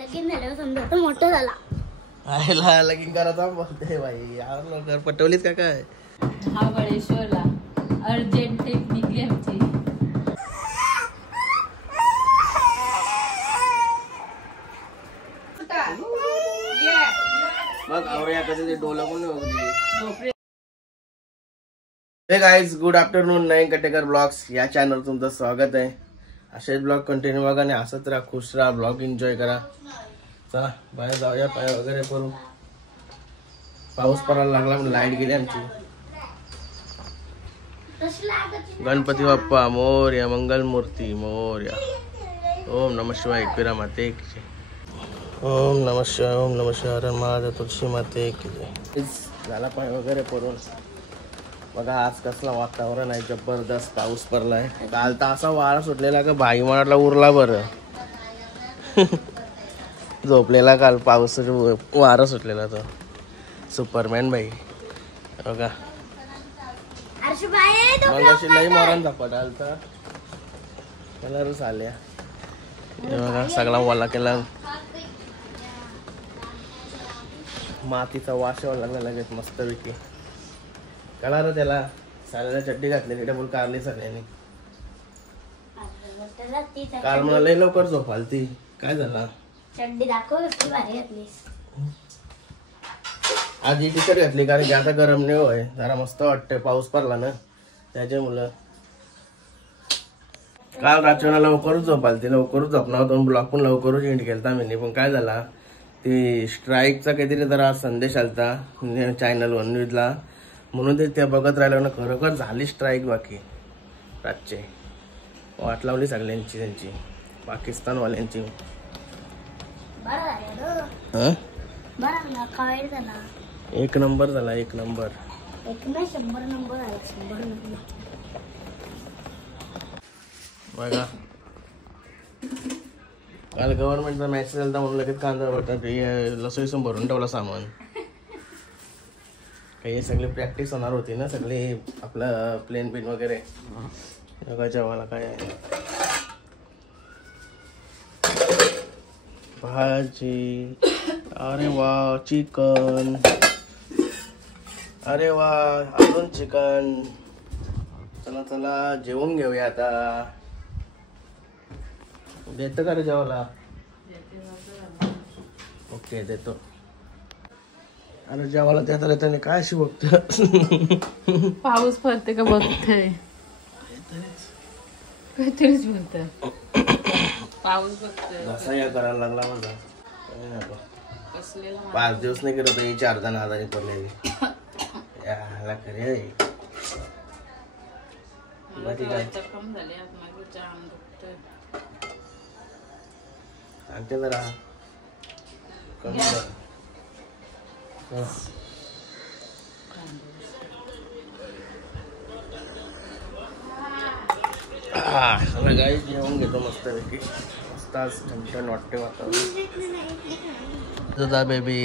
लगीन झाल्यावर समजा तो मोठा झाला. आयला लगीन करायचा बोलते बाई यार लवकर पटवलीच का काय. महाबळेश्वरला अर्जंट ट्रिप निघली आमची. मग आवऱ्या कधी ते डोला कोण होती. हे गाईज गुड आफ्टरनून. नयन कटेकर ब्लॉग्स या चॅनलवर तुमचं स्वागत आहे. असेच ब्लॉग कंटिन्यू बघा आणि असंच राहा, खुश राहा, ब्लॉग एन्जॉय करा. चला बाहेर जाऊया, पाय वगैरे करू. पाऊस पडायला लागला म्हणून लाईट गेली आमची. गणपती बाप्पा मोरया, मंगल मूर्ती मोरया. ओम नमः शिवाय एकविरा माते की जय. ओम नमः शिवाय, ओम नमः शिवाय, हर महादेव, तुळशी माते की जय. झाला पाय वगैरे पडून. बघा आज कसला वातावरण आहे, जबरदस्त पाऊस पडलाय. काल तर असा वारा सुटलेला का भाई म्हणाला उरला बरं. झोपलेला काल पाऊस वारा सुटलेला तो सुपरमॅन भाई. बघा मग अशी लई मोरान झपाटा आलता, कलरच आल्या. बघा सगळा वाला केला, मातीचा वास यावा लागला लगेच मस्तपैकी. कळालं त्याला साल्याला चड्डी घातलेली डबल कारली सगळ्यांनी. काल मला लई लवकर झोप आलती. काय झाला चड्डी दाखव कसली भारी घातलीस. आज ही टी शर्ट घातली कारण की आता गरम नाही होय, जरा मस्त वाटतंय. पाऊस पडला ना त्याच्यामुळं. काल रात्रीला लवकरच झोप आलती, लवकरच झोपणार होतो. ब्लॉग पण लवकरच एंड केलता मी. पण काय झाला ती स्ट्राईकचा काहीतरी जरा संदेश आलता चॅनलवर न्यूजला, म्हणून ते त्या बघत राहिलं ना. खरोखर झाली स्ट्राईक. बाकी रातचे वाट लावली सगळ्यांची, त्यांची पाकिस्तानवाल्यांची. एक नंबर झाला, एक नंबर. 100 नंबर आला, 100 नंबर. बघा काल गव्हर्नमेंटचा मेसेज आलता म्हणून लगेच कांदा बटाट लसूण भरून ठेवला सामान. काही सगळी प्रॅक्टिस होणार होती ना, सगळी आपलं प्लेन बिन वगैरे. बघा जेवायला काय आहे, भाजी. अरे वा चिकन, अरे वा अजून चिकन. चला चला जेवून घेऊया आता. देतो का रे जेवायला? ओके देतो. अरे जेवायला देता देता काय अशी बघतो. पाऊस पडते का बघतोय, काहीतरीच बोलत. पाऊस बघतोय घसा या करायला लागला माझा. 5 दिवस नाही केलं तर 4 जण आजारी पडलेली. याला खरे सांगते जरा कमी गाई जेवण घेतो मस्तपैकी. मस्त आज छान वाटते वातावरण. तुझा बेबी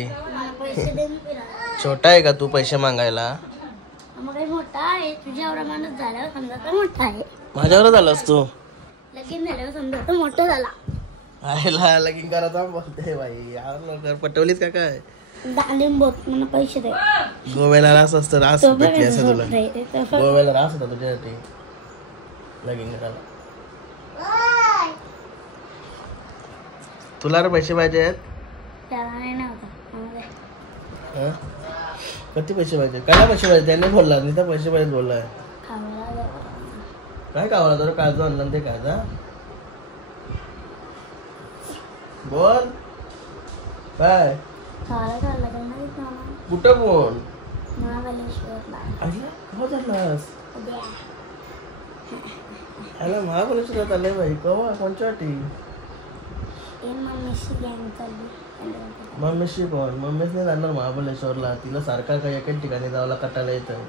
छोटा आहे का तू पैसे मागायला? मोठा आहे तुझ्यावर माणूस झाल्यावर समजा तो मोठा आहे. माझ्यावर झालास तू? लगीन झाल्यावर समजा तो मोठा झाला. आयला लगीन करायचा बोलते बाई यार लवकर पटवलीच का काय. डाळिंब मला पैसे दे. गोव्याला रास असतं, रास भेटली असं तुला. गोव्याला रास होता तुझ्यासाठी लगीन करायला. तुला रे पैसे पाहिजे आहेत? किती पैसे पाहिजे? काय पैसे पाहिजे? त्याने बोलला नाही तर पैसे पाहिजे बोललाय. काय खावला तर काजू आणलं ते काजा बोल काय कुठं कोण महाबळेश्वरात आलंय बाई. कवा कोणच्या वाटी? मम्मीशी कोण? मम्मीच नाही जाणार महाबळेश्वरला. तिला सारखा काही एकाच ठिकाणी जावला कटायला येतं.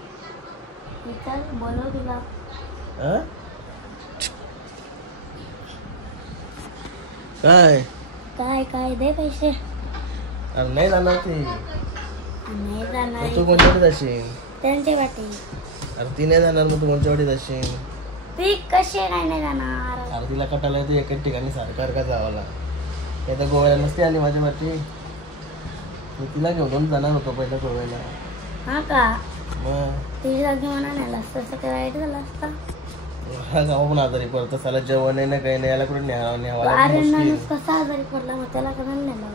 काय काय काय दे पैसे. अरे नाही जाणार ती. नाही जाणार. तू कोणच्या वाटीत असेल? त्यांच्या वाटी. अरे ती नाही जाणार मग तू कोणच्या वाटीत असेल? ती कशी काय नाही जाणार? अरे तिला कटायला येतं एकाच ठिकाणी सारखा जावाला. आता गोव्याला नसते आली माझ्या माती. मी तिला घेऊन जाणार होतो पहिलं गोव्याला. हा का मग तिची जागी म्हणा नेला असतं तसं काय वाईट झालं असतं. हा गाव पण आजारी पडतो साला जेवण नाही ना काही नाही याला कुठे न्यावा अरे माणूस कसा आजारी पडला मग त्याला कसा नेला.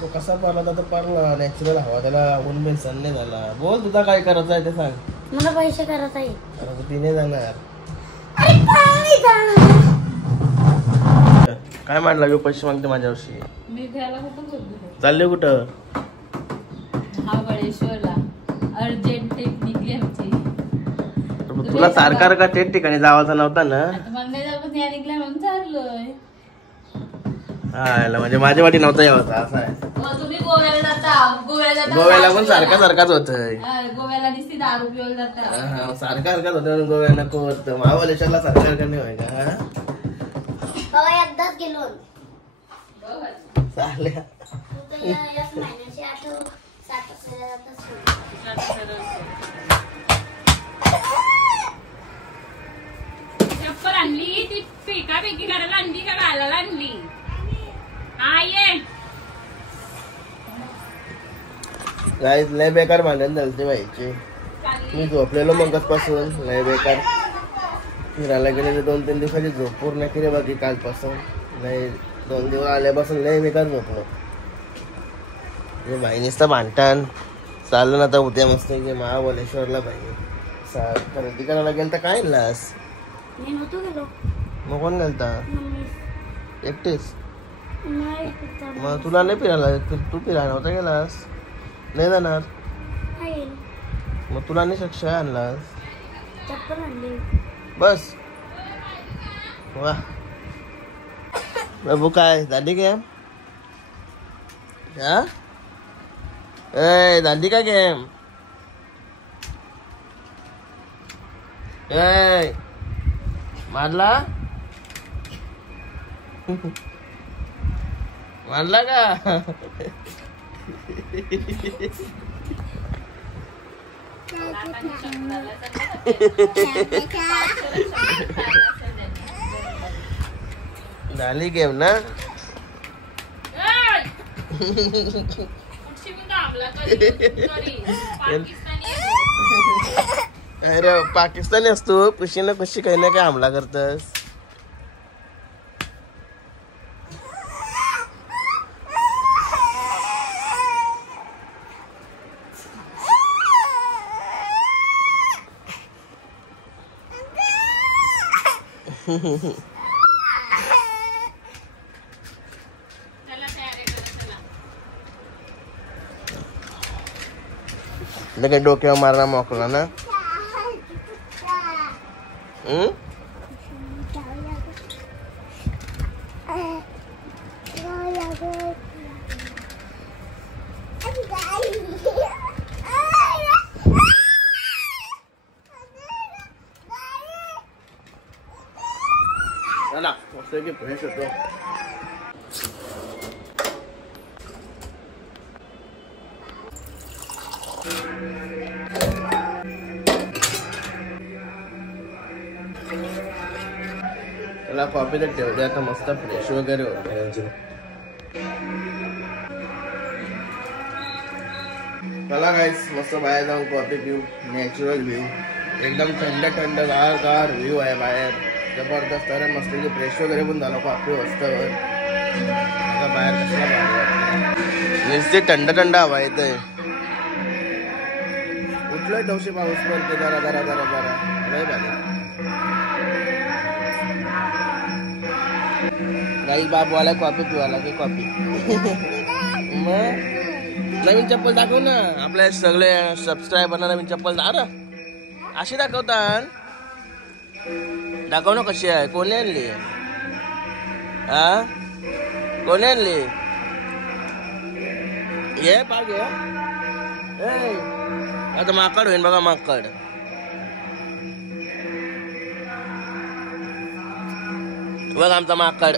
तो कसा पडला तर पडला नॅचरल हवा त्याला ऊन बिन सण नाही झाला. बोल तुझा काय करायचं आहे ते सांग. मला पैसे करत आहे. अरे तिने जाणार काय मांडला घेऊ पैसे मागते माझ्यावर्षी. मी घ्यायला कुठं बोलतो चालले कुठं. महाबळेश्वरला अर्जंट एक निघली आमची. तुला सारखा का तेच ठिकाणी जावाचा नव्हता ना. आता मग नाही जाऊ या निघल्या म्हणून चाललोय. हा म्हणजे माझ्या वाटी नव्हता यावाचा असं आहे. तुम्ही गोव्याला जाता गोव्याला पण सारखाच होत. गोव्याला नुसती दारू पिऊन जाता. सारखाच होत गोव्या नको होत. महाबळेश्वरला सारखा नाही व्हाय का. बाबा एकदाच गेलो चालेल महिन्याची आठवण 60,000 चप्पल आणली ती फेकाफेकी करायला आणली का घालायला आणली. हा ये गाईज लय बेकार भांडण झालते बाईचे. मी झोपलेलो मगच पासून लय बेकार. फिरायला गेले 2-3 दिवसाची झोप पूर्ण केली बाकी कालपासून. लय 2 दिवस आल्यापासून लय बेकार झोपलो. बहिणीचं भांडण चाललं ना. आता उद्या मस्त महाबळेश्वरला बाई खरेदी करायला गेलं तर काय लास. मी नव्हतो गेलो. मग कोण गेलता. एकटेच. नाही मग तुला नाही फिरायला तू फिरायला नव्हता गेलास नाही जाणार. मग तुला नाही शक्य आणलास. चप्पल आणली बस वा बाबू काय दांडी गेम. ए दांडी का गेम. ए मारला मारला का. झाली गेम ना. अरे पाकिस्तानी असतो खुशी ना खुशी काही ना काही हमला करतस. लगे डोक्यावर मारला मोकळा ना. चला मस्त की फ्रेश होतो. त्याला कॉफी तर ठेवते आता मस्त फ्रेश वगैरे होते. चला गाईस मस्त बाहेर जाऊन कॉफी पिऊ. नॅचरल व्ह्यू एकदम थंड थंड गार व्ह्यू आहे बाहेर जबरदस्त. अरे मस्त की फ्रेश वगैरे पण झालं कॉफी वस्तवर. आता बाहेर कसला बाहेर नुसते थंड थंड हवा येते. उठलोय तवशी पाऊस पडते जरा जरा जरा जरा लय भारी. गाई बाबू आला कॉफी पिवाला की कॉफी. मग नवीन चप्पल दाखव ना. आपल्या सगळे सबस्क्रायबरना नवीन चप्पल अशी दाखवतात. दाखव ना कशी आहे. कोणी आणली. कोणी आणली. ये पाग आता माकड होईन बघा माकड. बघ आमचा माकड.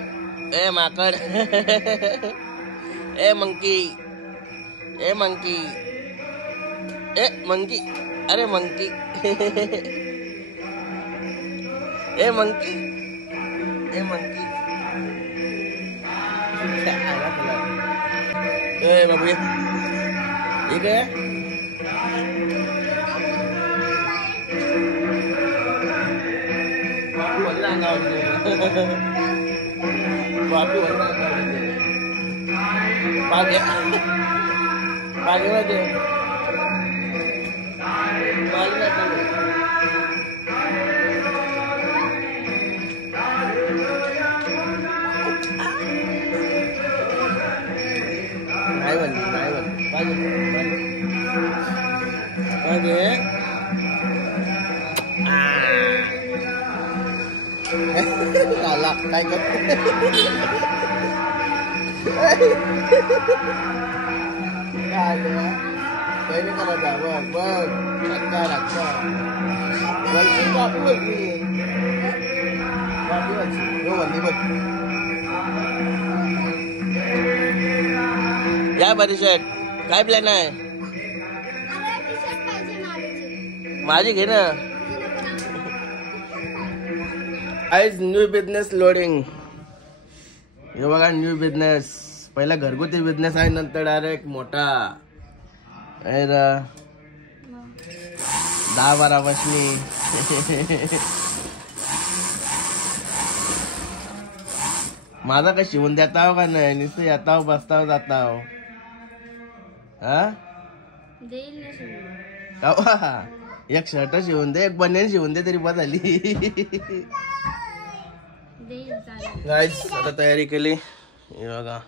ए माकड. ए मंकी. ए मंकी. ए मंकी. अरे मंकी. ए मंकी. ए मंकी. ए बाबू ये काय काय कर पहिले करायचा बघ बघ अच्छा अच्छा या परिषद काय प्लॅन आहे माझी घे ना आज न्यू बिझनेस लोडिंग हे बघा न्यू बिझनेस पहिला घरगुती बिझनेस आहे नंतर डायरेक्ट मोठा 10-12 मशनी माझा का शिवून देता हो का नाही नुसतं येता हो बसता हो जाता हो एक शर्ट शिवून दे एक बनियन शिवून दे तरी बस झाली गाईस आता तयारी केली हे बघा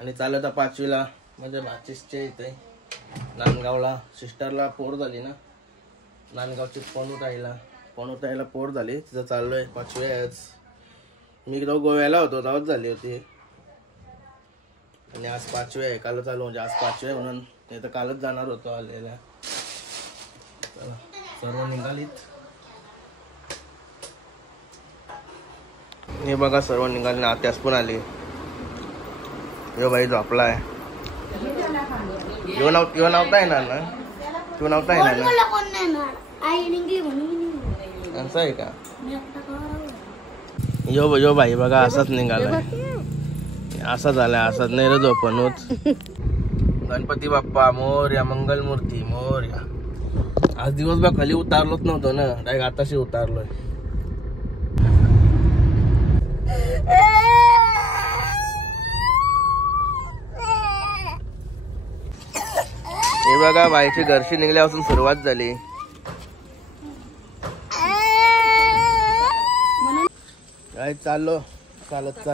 आणि चालत 5वीला म्हणजे भाचीसच्या इथे नांदगावला सिस्टरला पोर झाली ना नांदगावची पणुताईला पोर झाली तिथं चाललोय 5वी आहेच मी गोव्याला होतो तेव्हाच झाली होती आणि आज 5वी आहे कालच आलो म्हणजे आज 5वी आहे म्हणून नाही तर कालच जाणार होतो आलेल्या सर्व निघालीत हे बघा सर्व निघाले आत्यास पण आली यो भाई झोपला आहे यो नव्हता येणार ना तू नव्हता येणार ना असं आहे का यो भाई बघा असाच निघालाय असा झालाय असाच नाही रे झोपण होत गणपती बाप्पा मोरया मंगलमूर्ती मोरया आज दिवसभर खाली उतारलोच नव्हतो ना डायरेक्ट आताशी उतारलोय हे बघा बाईची घरशी निघल्यापासून सुरुवात झाली काय चाललो चालत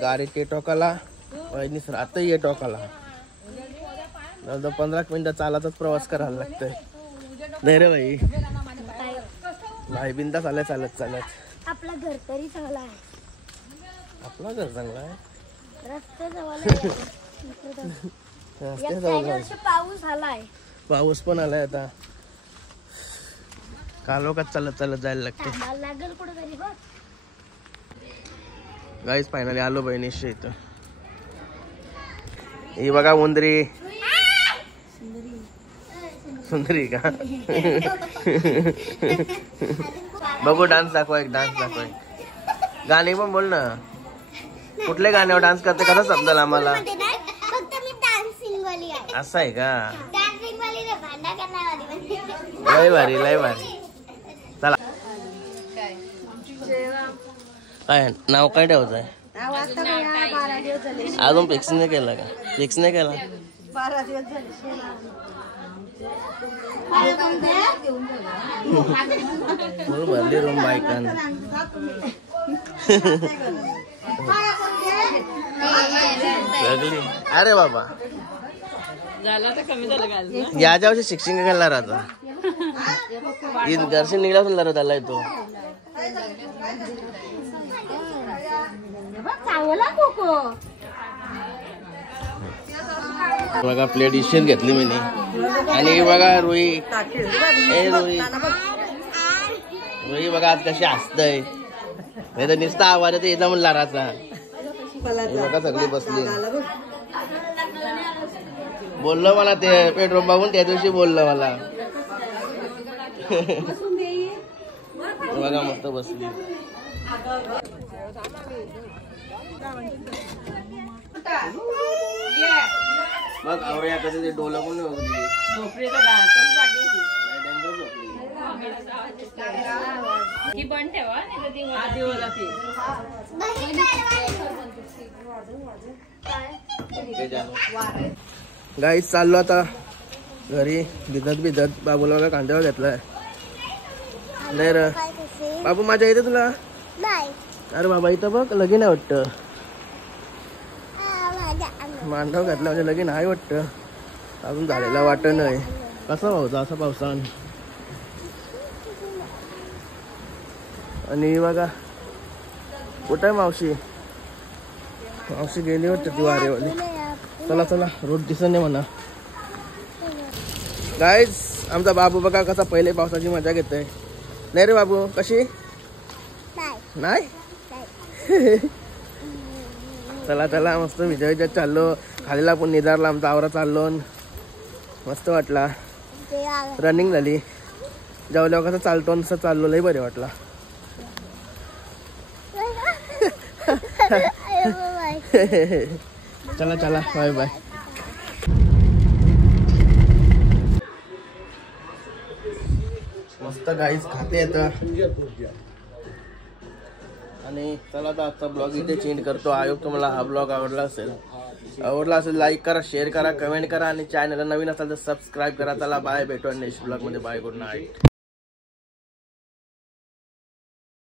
गाडी ते टोकाला आता ये टोकाला 15 मिनिटं चालतच प्रवास करायला लागतोय नाही रे भाई बिंदा चालत आपला घर तरी चांगला आहे आपला घर चांगला आहे पाऊस आलाय पाऊस पण आलाय आता कालोखात चालत जायला लागते लागेल कुठेतरी बघ गाईस फायनली आलो बहिणीशी इथं ही बघा उंदरी सुंदरी का बघू डान्स दाखवा एक गाणे पण बोल ना कुठले गाण्यावर डान्स करते कसं समजेल आम्हाला असं आहे का लय भारी चला काय नाव काय ठेवायचं आहे अजून फिक्स नाही केला भरली रूम बायकां अरे बाबा याच्या वर्षी शिक्षण करायला राहता घरशी निघला पण लढत आलाय तो बघा प्लेट इशेल घेतली मी आणि बघा रोही बघा आज कशी हसतय नाही तर नुसता आवाज येतो येता म्हणून लाराचा बघा सगळी बसली बोललो मला ते पेट्रोल बघून त्या दिवशी बोललं मला बघा मस्त बसली बघ आवऱ्या कधी ते डोलं कोण होती झोपली तर का कसं जागी होती डेंजर झोपली. ही बंद ठेवा नाही तर ती आधी ओला ती गाईस चाललो आता घरी भिजत बाबूला का कांद्यावर घेतलाय. नाही रे बाबू माझ्या इथे तुला अरे बाबा इथं बघ लगीन आहे वाटतं. मांडव घातला म्हणजे लगीन आहे वाटतं. अजून झालेला वाटत नाही. कसा भाऊचा असा पावसान. आणि बघा कुठं आहे मावशी. मावशी गेली वाटतं ती वारेवाली. चला चला रोड दिसत नाही म्हणा. गाईज आमचा बाबू बघा कसा पहिले पावसाची मजा घेतोय. नाही रे बाबू कशी नाही चला चला मस्त विजय चाललो. खालीला पण निधारला आमचा आवरा चाललो. मस्त वाटला. रनिंग झाली. जेवल्यावर कसं चालतो तसं चाललो. लई बरे वाटला. चला चला बाय बाय. मस्त गाईज खाते येतं. आणि चला आता आजचा ब्लॉग इथे चेंज करतो. आय होप तुम्हाला हा ब्लॉग आवडला असेल लाईक करा, शेअर करा, कमेंट करा आणि चॅनलला नवीन असाल तर सबस्क्राईब करा. चला बाय, भेटू नेक्स्ट ब्लॉग मध्ये. Bye, good night.